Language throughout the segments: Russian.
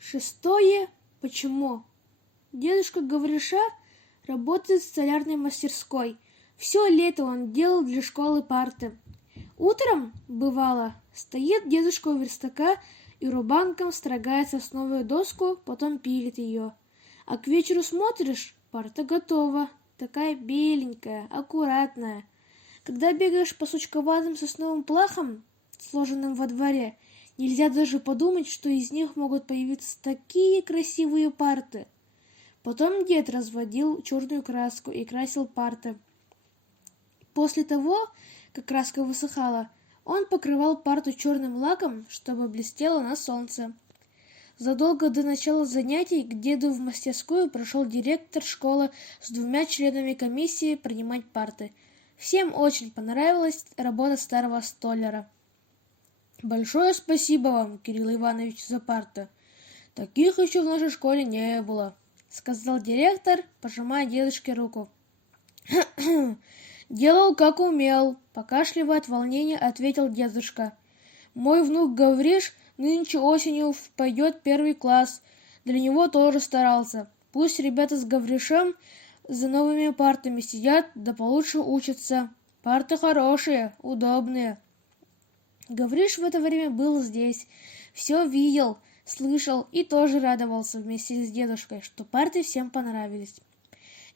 Шестое. Почему? Дедушка Гавриша работает в столярной мастерской. Все лето он делал для школы парты. Утром, бывало, стоит дедушка у верстака и рубанком строгает сосновую доску, потом пилит ее. А к вечеру смотришь, парта готова, такая беленькая, аккуратная. Когда бегаешь по сучковатым сосновым плахам, сложенным во дворе, нельзя даже подумать, что из них могут появиться такие красивые парты. Потом дед разводил черную краску и красил парты. После того, как краска высыхала, он покрывал парту черным лаком, чтобы блестела на солнце. Задолго до начала занятий к деду в мастерскую пришел директор школы с 2 членами комиссии принимать парты. Всем очень понравилась работа старого столяра. «Большое спасибо вам, Кирилл Иванович, за парты. Таких еще в нашей школе не было», — сказал директор, пожимая дедушке руку. «Делал, как умел», — покашливая от волнения, ответил дедушка. «Мой внук Гавриш нынче осенью пойдет в 1 класс. Для него тоже старался. Пусть ребята с Гавришем за новыми партами сидят, да получше учатся. Парты хорошие, удобные». Гавриш в это время был здесь, все видел, слышал и тоже радовался вместе с дедушкой, что парты всем понравились.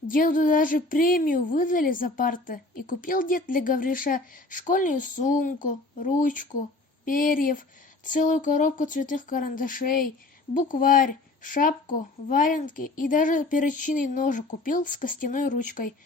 Деду даже премию выдали за парты, и купил дед для Гавриша школьную сумку, ручку, перьев, целую коробку цветных карандашей, букварь, шапку, валенки и даже перочинный ножик купил с костяной ручкой.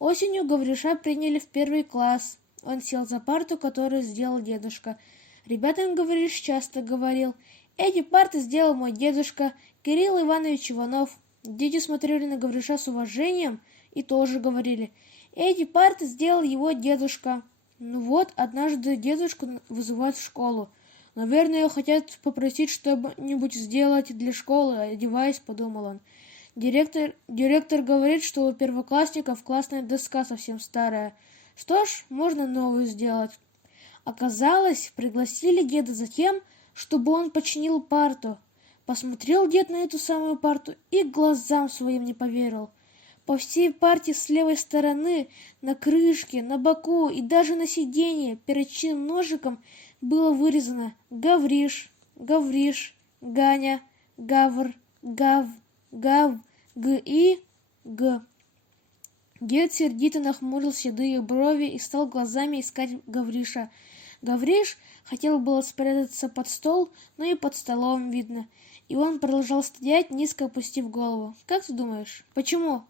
Осенью Гавриша приняли в 1 класс. Он сел за парту, которую сделал дедушка. Ребятам Гавриш часто говорил: «Эти парты сделал мой дедушка Кирилл Иванович Иванов». Дети смотрели на Гавриша с уважением и тоже говорили: «Эти парты сделал его дедушка». Ну вот, однажды дедушку вызывают в школу. «Наверное, хотят попросить что-нибудь сделать для школы», одеваясь, подумал он. Директор говорит, что у первоклассников классная доска совсем старая. Что ж, можно новую сделать. Оказалось, пригласили деда за тем, чтобы он починил парту. Посмотрел дед на эту самую парту и глазам своим не поверил. По всей парте с левой стороны, на крышке, на боку и даже на сиденье перочинным ножиком было вырезано «Гавриш», «Гавриш», «Ганя», «Гавр», «Гав», «Гав», «Г» и «Г». Дед сердито нахмурил седые брови и стал глазами искать Гавриша. Гавриш хотел было спрятаться под стол, но и под столом видно. И он продолжал стоять, низко опустив голову. «Как ты думаешь, почему?»